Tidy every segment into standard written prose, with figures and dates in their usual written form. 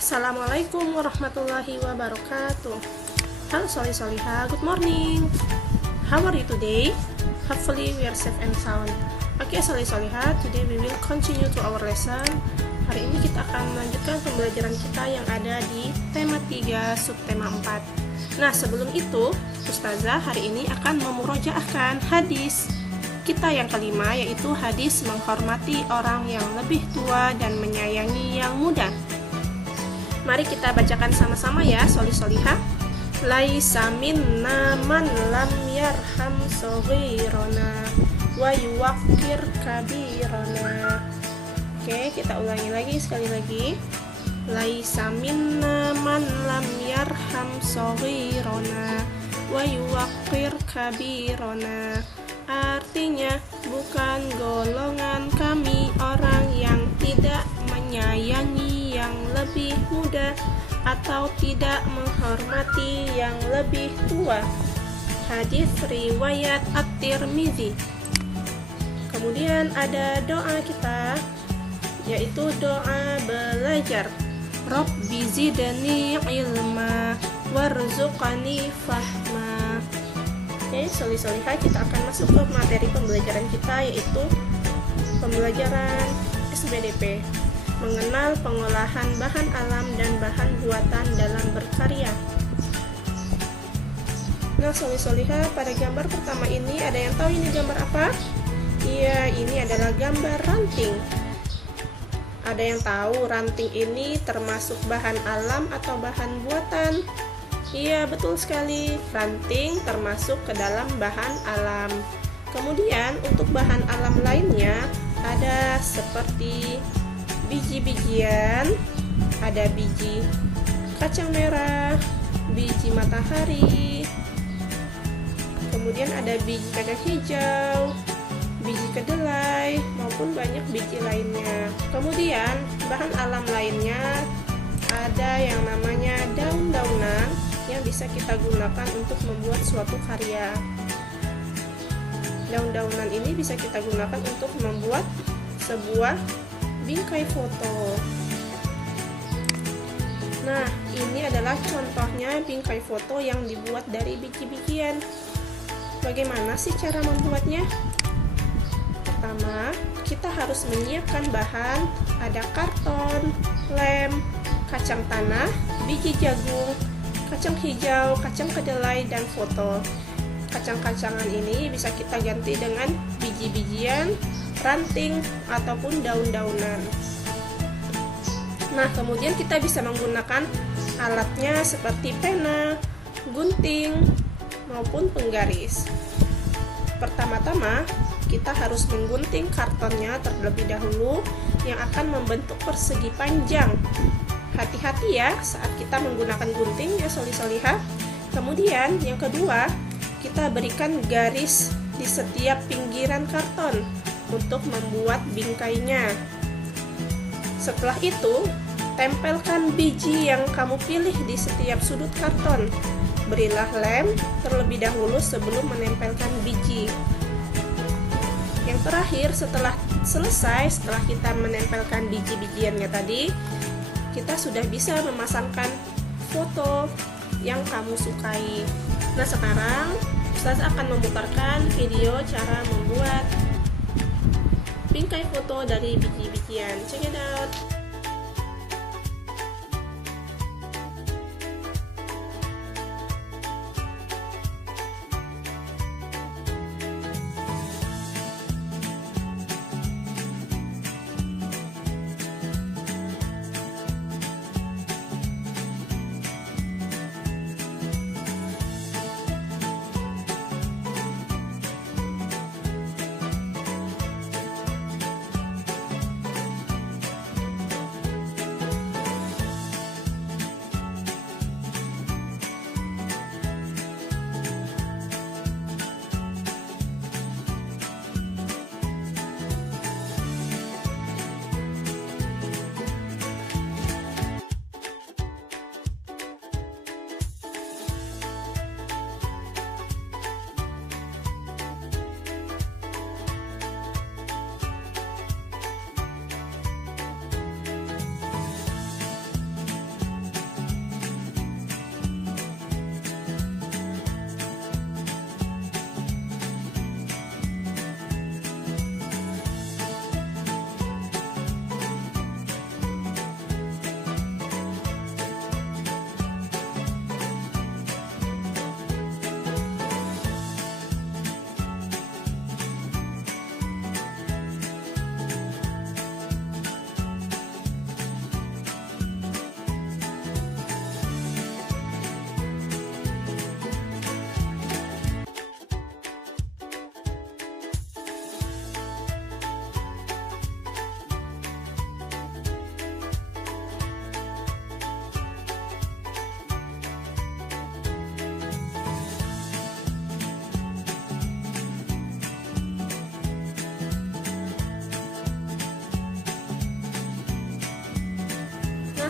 Assalamualaikum warahmatullahi wabarakatuh. Halo Solih-Soliha, good morning. How are you today? Hopefully we are safe and sound. Oke Solih-Soliha, today we will continue to our lesson. Hari ini kita akan melanjutkan pembelajaran kita yang ada di tema 3, subtema 4. Nah sebelum itu, Ustazah hari ini akan memurojaahkan hadis kita yang kelima, yaitu hadis menghormati orang yang lebih tua dan menyayangi yang muda. Mari kita bacakan sama-sama ya, Solih-Soliha. Laisa minna man lam yarham soghirona wa yuwaqqir kabirona. Oke, kita ulangi lagi sekali lagi. Laisa minna man lam yarham soghirona wa yuwaqqir kabirona. Artinya, bukan golongan kami orang yang tidak menyayangi yang lebih muda atau tidak menghormati yang lebih tua. Hadis riwayat At-Tirmizi. Kemudian ada doa kita, yaitu doa belajar. Rabbi zidni ilma warzuqani fahma. Oke, Solih-Soliha, kita akan masuk ke materi pembelajaran kita, yaitu pembelajaran SBDP, mengenal pengolahan bahan alam dan bahan buatan dalam berkarya. Nah, Solih-Soliha, pada gambar pertama ini ada yang tahu ini gambar apa? Iya, ini adalah gambar ranting. Ada yang tahu ranting ini termasuk bahan alam atau bahan buatan? Iya, betul sekali. Ranting termasuk ke dalam bahan alam. Kemudian untuk bahan alam lainnya ada seperti biji-bijian, ada biji kacang merah, biji matahari, kemudian ada biji kacang hijau, biji kedelai, maupun banyak biji lainnya. Kemudian bahan alam lainnya ada yang namanya daun-daunan yang bisa kita gunakan untuk membuat suatu karya. Daun-daunan ini bisa kita gunakan untuk membuat sebuah bingkai foto. Nah, ini adalah contohnya bingkai foto yang dibuat dari biji-bijian. Bagaimana sih cara membuatnya? Pertama, kita harus menyiapkan bahan. Ada karton, lem, kacang tanah, biji jagung, kacang hijau, kacang kedelai, dan foto. Kacang-kacangan ini bisa kita ganti dengan biji-bijian, ranting, ataupun daun-daunan. Nah, kemudian kita bisa menggunakan alatnya seperti pena, gunting, maupun penggaris. Pertama-tama, kita harus menggunting kartonnya terlebih dahulu yang akan membentuk persegi panjang. Hati-hati ya saat kita menggunakan gunting ya, Solih-Soliha. Kemudian yang kedua, kita berikan garis di setiap pinggiran karton untuk membuat bingkainya. Setelah itu, tempelkan biji yang kamu pilih di setiap sudut karton. Berilah lem terlebih dahulu sebelum menempelkan biji. Yang terakhir, setelah kita menempelkan biji-bijiannya tadi, kita sudah bisa memasangkan foto yang kamu sukai. Nah, sekarang Ustaz akan memutarkan video cara membuat bingkai foto dari biji-bijian. Check it out.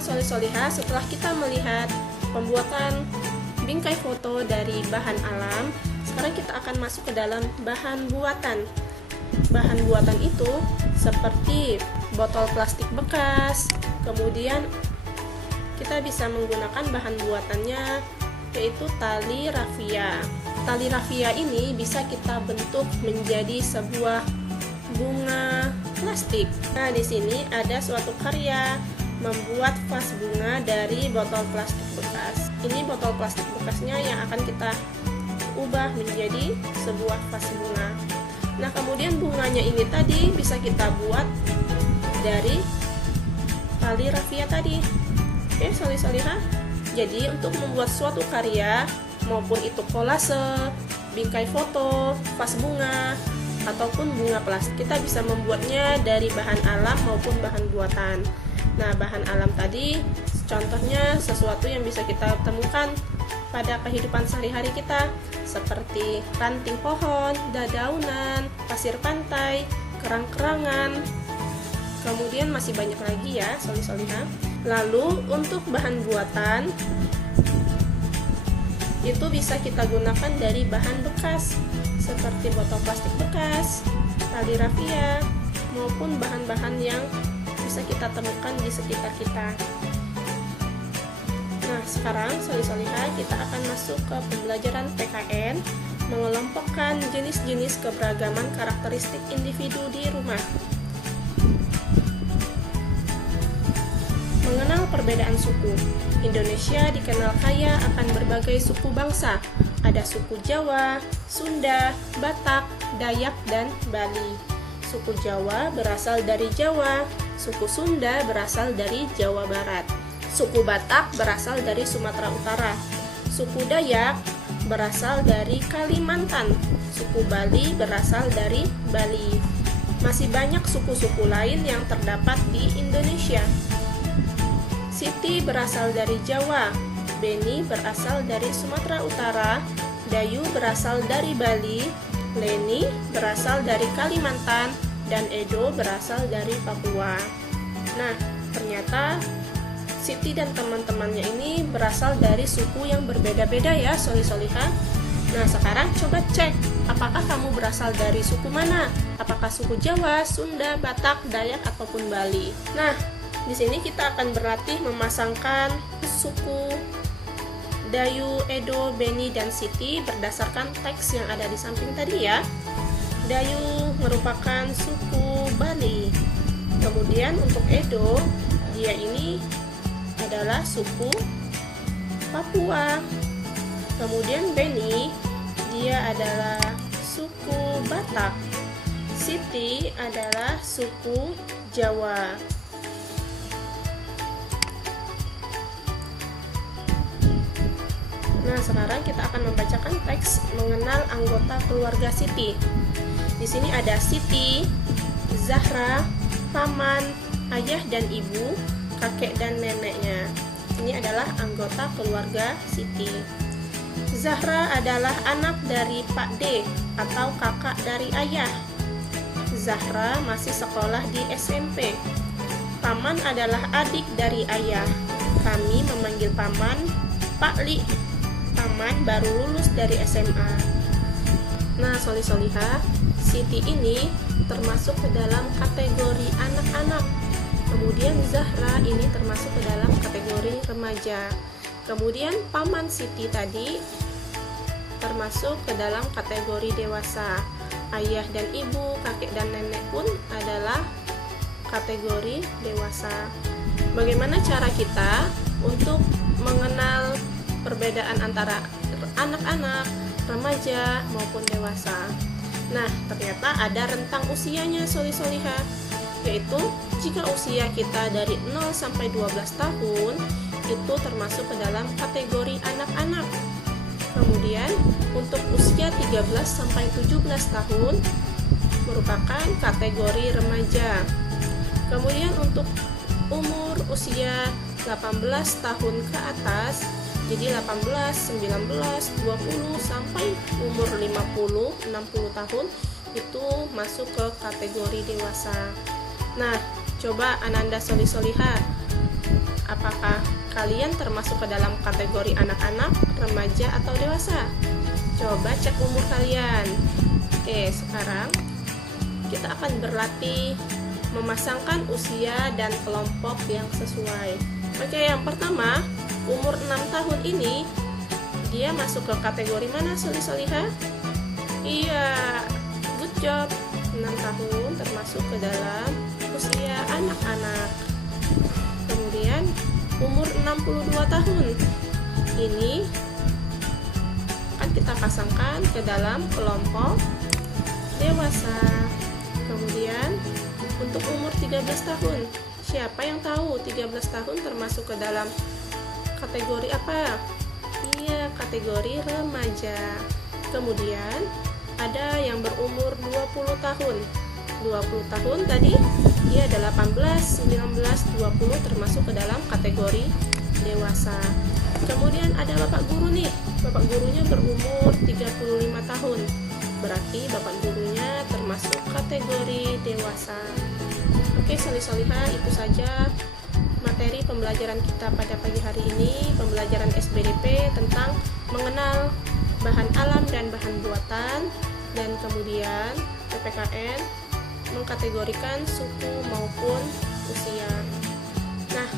Solih Solihah, setelah kita melihat pembuatan bingkai foto dari bahan alam, sekarang kita akan masuk ke dalam bahan buatan. Bahan buatan itu seperti botol plastik bekas, kemudian kita bisa menggunakan bahan buatannya yaitu tali rafia. Tali rafia ini bisa kita bentuk menjadi sebuah bunga plastik. Nah, di sini ada suatu karya membuat vas bunga dari botol plastik bekas. Ini botol plastik bekasnya yang akan kita ubah menjadi sebuah vas bunga. Nah, kemudian bunganya ini tadi bisa kita buat dari tali rafia tadi. Oke, Solih Solihah. Jadi untuk membuat suatu karya, maupun itu kolase, bingkai foto, vas bunga, ataupun bunga plastik, kita bisa membuatnya dari bahan alam maupun bahan buatan. Nah, bahan alam tadi contohnya sesuatu yang bisa kita temukan pada kehidupan sehari-hari kita, seperti ranting pohon, dedaunan, pasir pantai, kerang-kerangan, kemudian masih banyak lagi ya, Solih Solihah. Lalu untuk bahan buatan itu bisa kita gunakan dari bahan bekas seperti botol plastik bekas, tali rafia, maupun bahan-bahan yang bisa kita temukan di sekitar kita. Nah, sekarang Solih Solihah kita akan masuk ke pembelajaran PKN, mengelompokkan jenis-jenis keberagaman karakteristik individu di rumah. Mengenal perbedaan suku. Indonesia dikenal kaya akan berbagai suku bangsa. Ada suku Jawa, Sunda, Batak, Dayak, dan Bali. Suku Jawa berasal dari Jawa, suku Sunda berasal dari Jawa Barat. Suku Batak berasal dari Sumatera Utara. Suku Dayak berasal dari Kalimantan. Suku Bali berasal dari Bali. Masih banyak suku-suku lain yang terdapat di Indonesia. Siti berasal dari Jawa, Beni berasal dari Sumatera Utara, Dayu berasal dari Bali, Leni berasal dari Kalimantan, dan Edo berasal dari Papua. Nah, ternyata Siti dan teman-temannya ini berasal dari suku yang berbeda-beda ya, Solih Solihah. Nah, sekarang coba cek, apakah kamu berasal dari suku mana? Apakah suku Jawa, Sunda, Batak, Dayak, ataupun Bali? Nah, di sini kita akan berlatih memasangkan suku Dayu, Edo, Beni, dan Siti berdasarkan teks yang ada di samping tadi ya. Dayu merupakan suku Bali. Kemudian untuk Edo, dia ini adalah suku Papua. Kemudian Beni, dia adalah suku Batak. Siti adalah suku Jawa. Nah, sekarang kita akan membacakan teks mengenal anggota keluarga Siti. Di sini ada Siti, Zahra, paman, ayah dan ibu, kakek dan neneknya. Ini adalah anggota keluarga Siti. Zahra adalah anak dari Pak D atau kakak dari ayah. Zahra masih sekolah di SMP. Paman adalah adik dari ayah. Kami memanggil paman Pak Li. Paman baru lulus dari SMA. Nah, Solih Solihah, Siti ini termasuk ke dalam kategori anak-anak. Kemudian Zahra ini termasuk ke dalam kategori remaja. Kemudian paman Siti tadi termasuk ke dalam kategori dewasa. Ayah dan ibu, kakek dan nenek pun adalah kategori dewasa. Bagaimana cara kita untuk mengenal perbedaan antara anak-anak, remaja, maupun dewasa? Nah, ternyata ada rentang usianya, Solih Solihah, yaitu jika usia kita dari 0 sampai 12 tahun itu termasuk ke dalam kategori anak-anak. Kemudian untuk usia 13 sampai 17 tahun merupakan kategori remaja. Kemudian untuk umur usia 18 tahun ke atas, jadi 18, 19, 20 sampai umur 50, 60 tahun itu masuk ke kategori dewasa. Nah, coba Ananda Solih Solihah, Apakah kalian termasuk ke dalam kategori anak-anak, remaja, atau dewasa? Coba cek umur kalian. Oke, sekarang kita akan berlatih memasangkan usia dan kelompok yang sesuai. Oke, yang pertama, umur 6 tahun ini dia masuk ke kategori mana, Solihah? Iya, good job. 6 tahun termasuk ke dalam usia anak-anak. Kemudian umur 62 tahun ini akan kita pasangkan ke dalam kelompok dewasa. Kemudian untuk umur 13 tahun, siapa yang tahu 13 tahun termasuk ke dalam kategori apa? Iya, kategori remaja. Kemudian ada yang berumur 20 tahun. 20 tahun tadi dia ada 18, 19, 20 termasuk ke dalam kategori dewasa. Kemudian ada bapak guru nih. Bapak gurunya berumur 35 tahun. Berarti bapak gurunya termasuk kategori dewasa. Oke, solihah, itu saja materi pembelajaran kita pada pagi hari ini, pembelajaran SBDP tentang mengenal bahan alam dan bahan buatan, dan kemudian PPKN mengkategorikan suku maupun usia. Nah,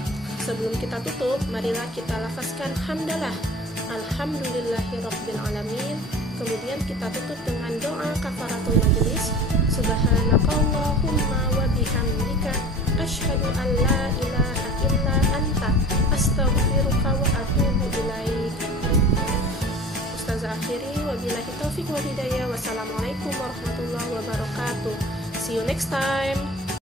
sebelum kita tutup, marilah kita lafazkan hamdalah, alhamdulillahirabbil alamin. Kemudian kita tutup dengan doa kafaratul majelis, subhanakallahumma wa bihamdika asyhadu an la ilaha illa anta astaghfiruka wa atubu ilaik. Ustazah akhiri, wabillahi taufiq wal hidayah. Wassalamualaikum warahmatullahi wabarakatuh. See you next time.